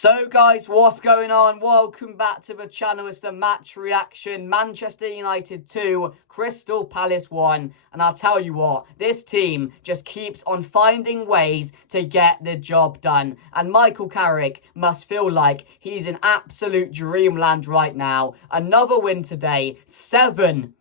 So guys, what's going on? Welcome back to the channel. It's the match reaction. Manchester United 2, Crystal Palace 1. And I'll tell you what, this team just keeps on finding ways to get the job done. And Michael Carrick must feel like he's in absolute dreamland right now. Another win today. Seven.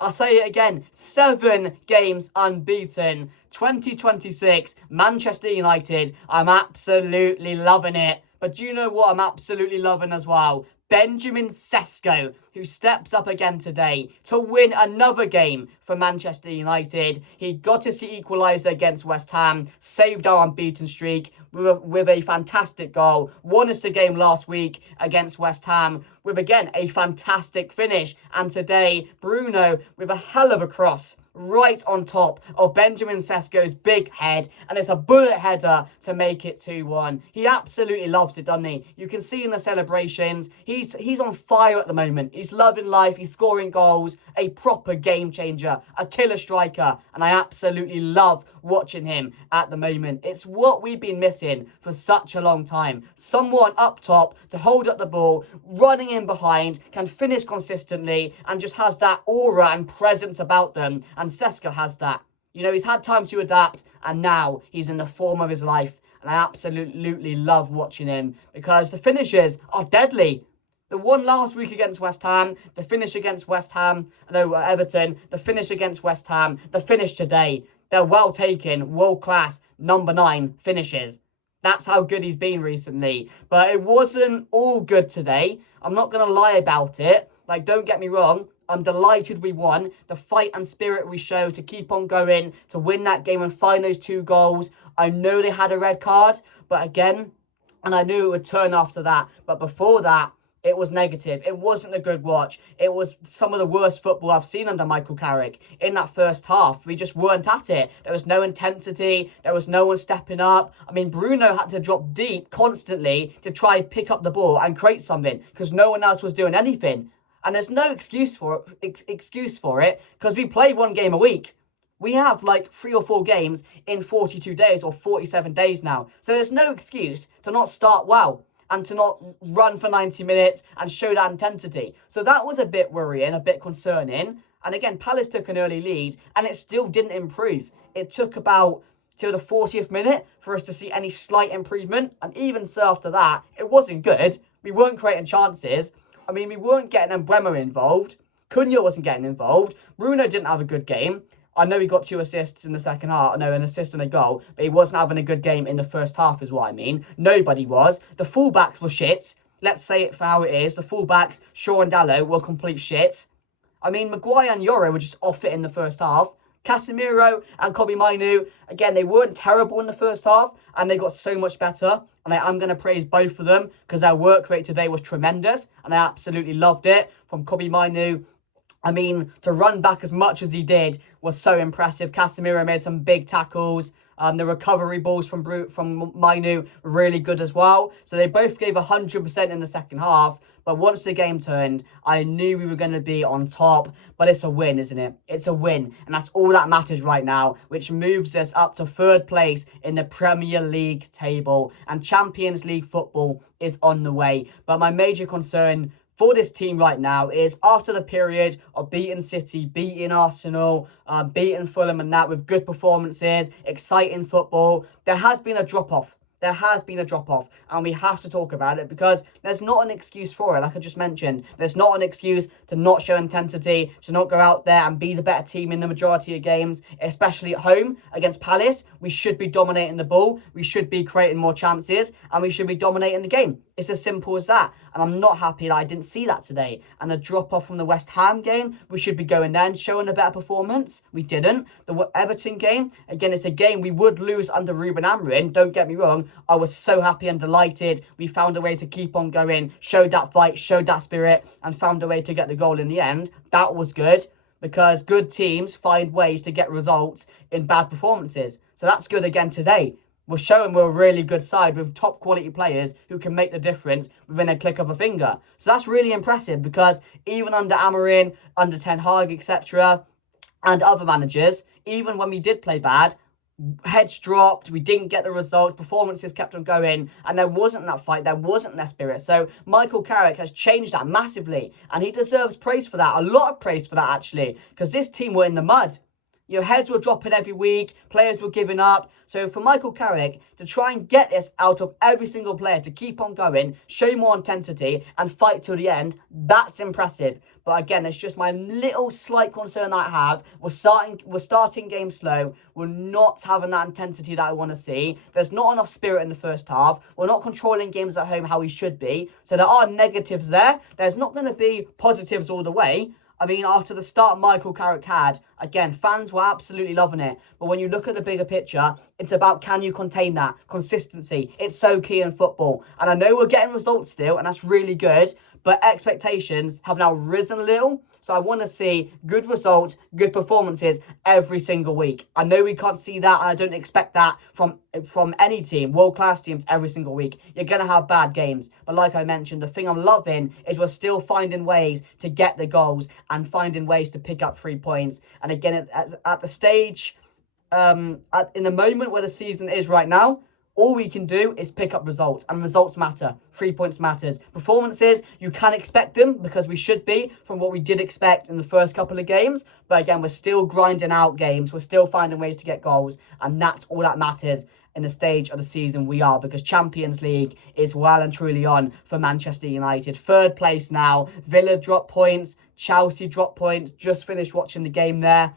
I'll say it again, 7 games unbeaten. 2026, Manchester United. I'm absolutely loving it. But do you know what I'm absolutely loving as well? Benjamin Sesko, who steps up again today to win another game for Manchester United. He got us the equaliser against West Ham, saved our unbeaten streak with a fantastic goal. Won us the game last week against West Ham with, again, a fantastic finish. And today, Bruno with a hell of a cross right on top of Benjamin Sesko's big head, and it's a bullet header to make it 2-1. He absolutely loves it, doesn't he? You can see in the celebrations, he's on fire at the moment. He's loving life, he's scoring goals, a proper game changer, a killer striker, and I absolutely love watching him at the moment. It's what we've been missing for such a long time. Someone up top to hold up the ball, running in behind, can finish consistently, and just has that aura and presence about them. And Sesko has that. You know, he's had time to adapt, and now he's in the form of his life. And I absolutely love watching him because the finishes are deadly. The one last week against West Ham, the finish against West Ham, Everton, the finish against West Ham, the finish today. They're well taken, world class, number 9 finishes. That's how good he's been recently. But it wasn't all good today. I'm not going to lie about it. Like, don't get me wrong. I'm delighted we won. The fight and spirit we show to keep on going, to win that game and find those 2 goals. I know they had a red card, but again, and I knew it would turn after that. But before that, it was negative. It wasn't a good watch. It was some of the worst football I've seen under Michael Carrick. In that first half, we just weren't at it. There was no intensity. There was no one stepping up. I mean, Bruno had to drop deep constantly to try and pick up the ball and create something because no one else was doing anything. And there's no excuse for it because we play 1 game a week. We have like 3 or 4 games in 42 days or 47 days now. So there's no excuse to not start well and to not run for 90 minutes and show that intensity. So that was a bit worrying, a bit concerning. And again, Palace took an early lead and it still didn't improve. It took about till the 40th minute for us to see any slight improvement. And even so after that, it wasn't good. We weren't creating chances. I mean, we weren't getting Mbeumo involved. Cunha wasn't getting involved. Bruno didn't have a good game. I know he got 2 assists in the second half. No, an assist and a goal. But he wasn't having a good game in the first half is what I mean. Nobody was. The fullbacks were shit. Let's say it for how it is. The fullbacks, Shaw and Dalot, were complete shit. I mean, Maguire and Euro were just off it in the first half. Casemiro and Kobbie Mainoo, again, they weren't terrible in the first half. And they got so much better. And I'm going to praise both of them because their work rate today was tremendous. And I absolutely loved it. From Kobbie Mainoo, I mean, to run back as much as he did was so impressive. Casemiro made some big tackles. The recovery balls from Mainoo were really good as well. So they both gave 100% in the second half. But once the game turned, I knew we were going to be on top. But it's a win, isn't it? It's a win. And that's all that matters right now, which moves us up to 3rd place in the Premier League table. And Champions League football is on the way. But my major concern for this team right now is after the period of beating City, beating Arsenal, beating Fulham and that with good performances, exciting football, there has been a drop-off. There has been a drop-off, and we have to talk about it because there's not an excuse for it, like I just mentioned. There's not an excuse to not show intensity, to not go out there and be the better team in the majority of games, especially at home against Palace. We should be dominating the ball, we should be creating more chances, and we should be dominating the game. It's as simple as that, and I'm not happy that I didn't see that today. And the drop-off from the West Ham game, we should be going there and showing a better performance. We didn't. The Everton game, again, it's a game we would lose under Ruben Amorim, don't get me wrong. I was so happy and delighted. We found a way to keep on going, showed that fight, showed that spirit, and found a way to get the goal in the end. That was good because good teams find ways to get results in bad performances. So that's good again today. We're showing we're a really good side with top quality players who can make the difference within a click of a finger. So that's really impressive because even under Amorim, under Ten Hag, etc., and other managers, even when we did play bad, heads dropped, we didn't get the results, performances kept on going, and there wasn't that fight, there wasn't that spirit. So Michael Carrick has changed that massively, and he deserves praise for that, a lot of praise for that actually, because this team were in the mud. You know, heads were dropping every week, players were giving up. So for Michael Carrick to try and get this out of every single player, to keep on going, show more intensity and fight till the end, that's impressive. But again, it's just my little slight concern I have. We're starting games slow. We're not having that intensity that I want to see. There's not enough spirit in the first half. We're not controlling games at home how we should be. So there are negatives there. There's not going to be positives all the way. I mean, after the start Michael Carrick had, again, fans were absolutely loving it. But when you look at the bigger picture, it's about, can you contain that? Consistency. It's so key in football. And I know we're getting results still, and that's really good. But expectations have now risen a little. So I want to see good results, good performances every single week. I know we can't see that, and I don't expect that from any team, world-class teams, every single week. You're going to have bad games. But like I mentioned, the thing I'm loving is we're still finding ways to get the goals and finding ways to pick up 3 points. And again, at the stage, in the moment where the season is right now, all we can do is pick up results, and results matter. 3 points matters. Performances, you can expect them because we should be from what we did expect in the first couple of games. But again, we're still grinding out games. We're still finding ways to get goals, and that's all that matters in the stage of the season we are, because Champions League is well and truly on for Manchester United. 3rd place now. Villa drop points. Chelsea drop points. Just finished watching the game there,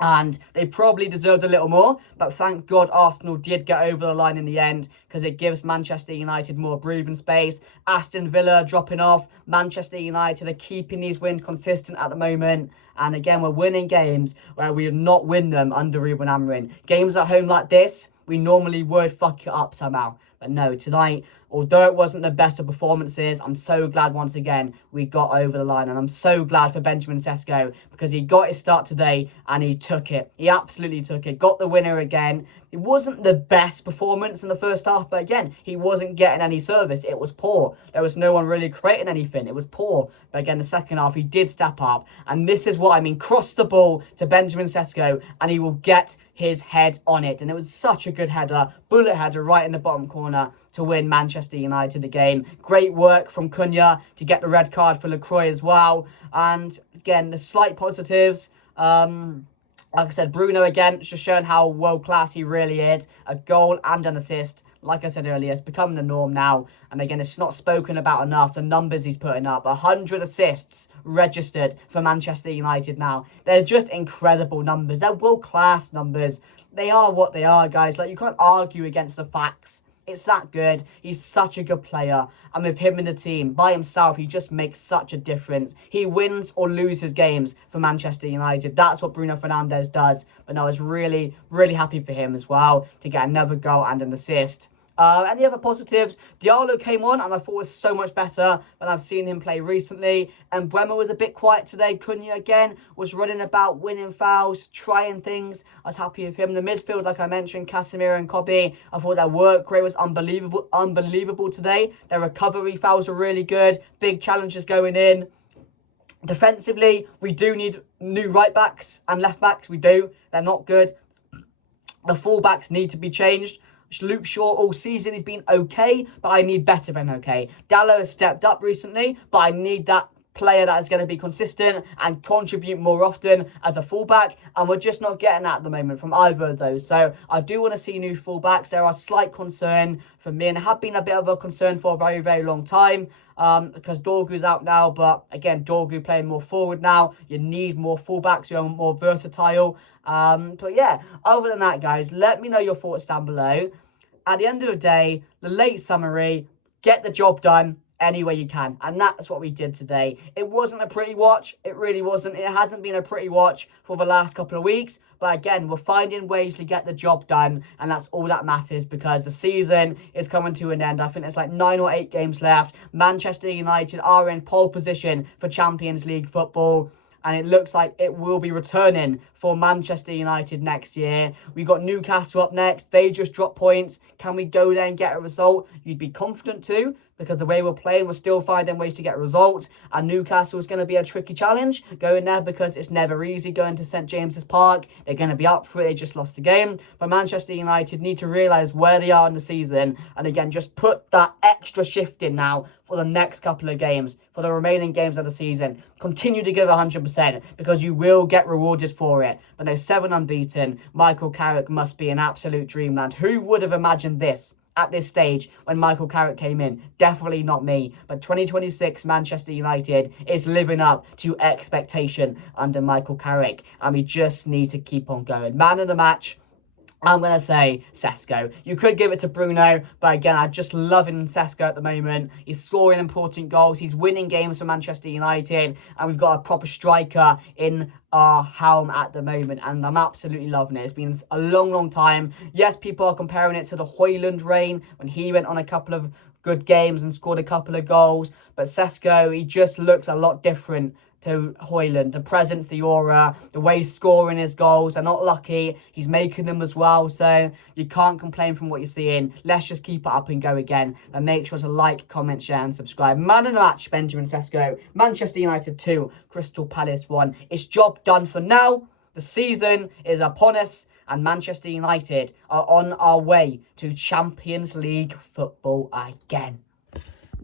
and they probably deserved a little more, but thank God Arsenal did get over the line in the end, because it gives Manchester United more breathing space. Aston Villa dropping off. Manchester United are keeping these wins consistent at the moment, and again, we're winning games where we would not win them under Ruben Amorim. Games at home like this, we normally would fuck it up somehow. But no, tonight, although it wasn't the best of performances, I'm so glad once again we got over the line. And I'm so glad for Benjamin Sesko, because he got his start today and he took it. He absolutely took it. Got the winner again. It wasn't the best performance in the first half, but again, he wasn't getting any service. It was poor. There was no one really creating anything. It was poor. But again, the second half, he did step up. And this is what I mean. Cross the ball to Benjamin Sesko and he will get his head on it. And it was such a good header. Bullet header right in the bottom corner to win Manchester United the game. Great work from Cunha to get the red card for Lacroix as well. And again, the slight positives. Like I said, Bruno again, just showing how world-class he really is. A goal and an assist. Like I said earlier, it's becoming the norm now. And again, it's not spoken about enough. The numbers he's putting up. 100 assists registered for Manchester United now. They're just incredible numbers. They're world-class numbers. They are what they are, guys. Like, you can't argue against the facts. It's that good. He's such a good player. And with him in the team, by himself, he just makes such a difference. He wins or loses games for Manchester United. That's what Bruno Fernandes does. But no, I was really, really happy for him as well to get another goal and an assist. Any other positives? Diallo came on and I thought was so much better than I've seen him play recently. And Bremer was a bit quiet today. Cunha again was running about, winning fouls, trying things. I was happy with him. The midfield, like I mentioned, Casemiro and Kobe, I thought their work rate was unbelievable today. Their recovery fouls were really good. Big challenges going in. Defensively, we do need new right backs and left backs. We do. They're not good. The full backs need to be changed. Luke Shaw all season he's been okay, but I need better than okay. Dallo has stepped up recently, but I need that player that is going to be consistent and contribute more often as a fullback, and we're just not getting that at the moment from either of those. So I do want to see new fullbacks. There are slight concern for me, and have been a bit of a concern for a very, very long time, because Dorgu's out now. But again, Dorgu playing more forward now. You need more fullbacks who are more versatile. But yeah, other than that, guys, let me know your thoughts down below. At the end of the day, the late summary, get the job done any way you can. And that's what we did today. It wasn't a pretty watch. It really wasn't. It hasn't been a pretty watch for the last couple of weeks. But again, we're finding ways to get the job done. And that's all that matters, because the season is coming to an end. I think there's like 9 or 8 games left. Manchester United are in pole position for Champions League football. And it looks like it will be returning for Manchester United next year. We got Newcastle up next. They just dropped points. Can we go there and get a result? You'd be confident to. because the way we're playing, we're still finding ways to get results. And Newcastle is going to be a tricky challenge going there because it's never easy going to St James's Park. They're going to be up for it. They just lost the game. But Manchester United need to realise where they are in the season, and again, just put that extra shift in now for the next couple of games, for the remaining games of the season. Continue to give 100% because you will get rewarded for it. But they're 7 unbeaten. Michael Carrick must be an absolute dreamland. Who would have imagined this at this stage when Michael Carrick came in? Definitely not me. But 2026 Manchester United is living up to expectation under Michael Carrick, and we just need to keep on going. Man of the match, I'm going to say Sesko. You could give it to Bruno, but again, I'm just loving Sesko at the moment. He's scoring important goals. He's winning games for Manchester United, and we've got a proper striker in our helm at the moment, and I'm absolutely loving it. It's been a long time. Yes, people are comparing it to the Højlund reign when he went on a couple of good games and scored a couple of goals, but Sesko, he just looks a lot different to Højlund. The presence, the aura, the way he's scoring his goals. They're not lucky. He's making them as well. So you can't complain from what you're seeing. Let's just keep it up and go again. And make sure to like, comment, share and subscribe. Man of the match, Benjamin Sesko. Manchester United 2, Crystal Palace 1. It's job done for now. The season is upon us, and Manchester United are on our way to Champions League football again.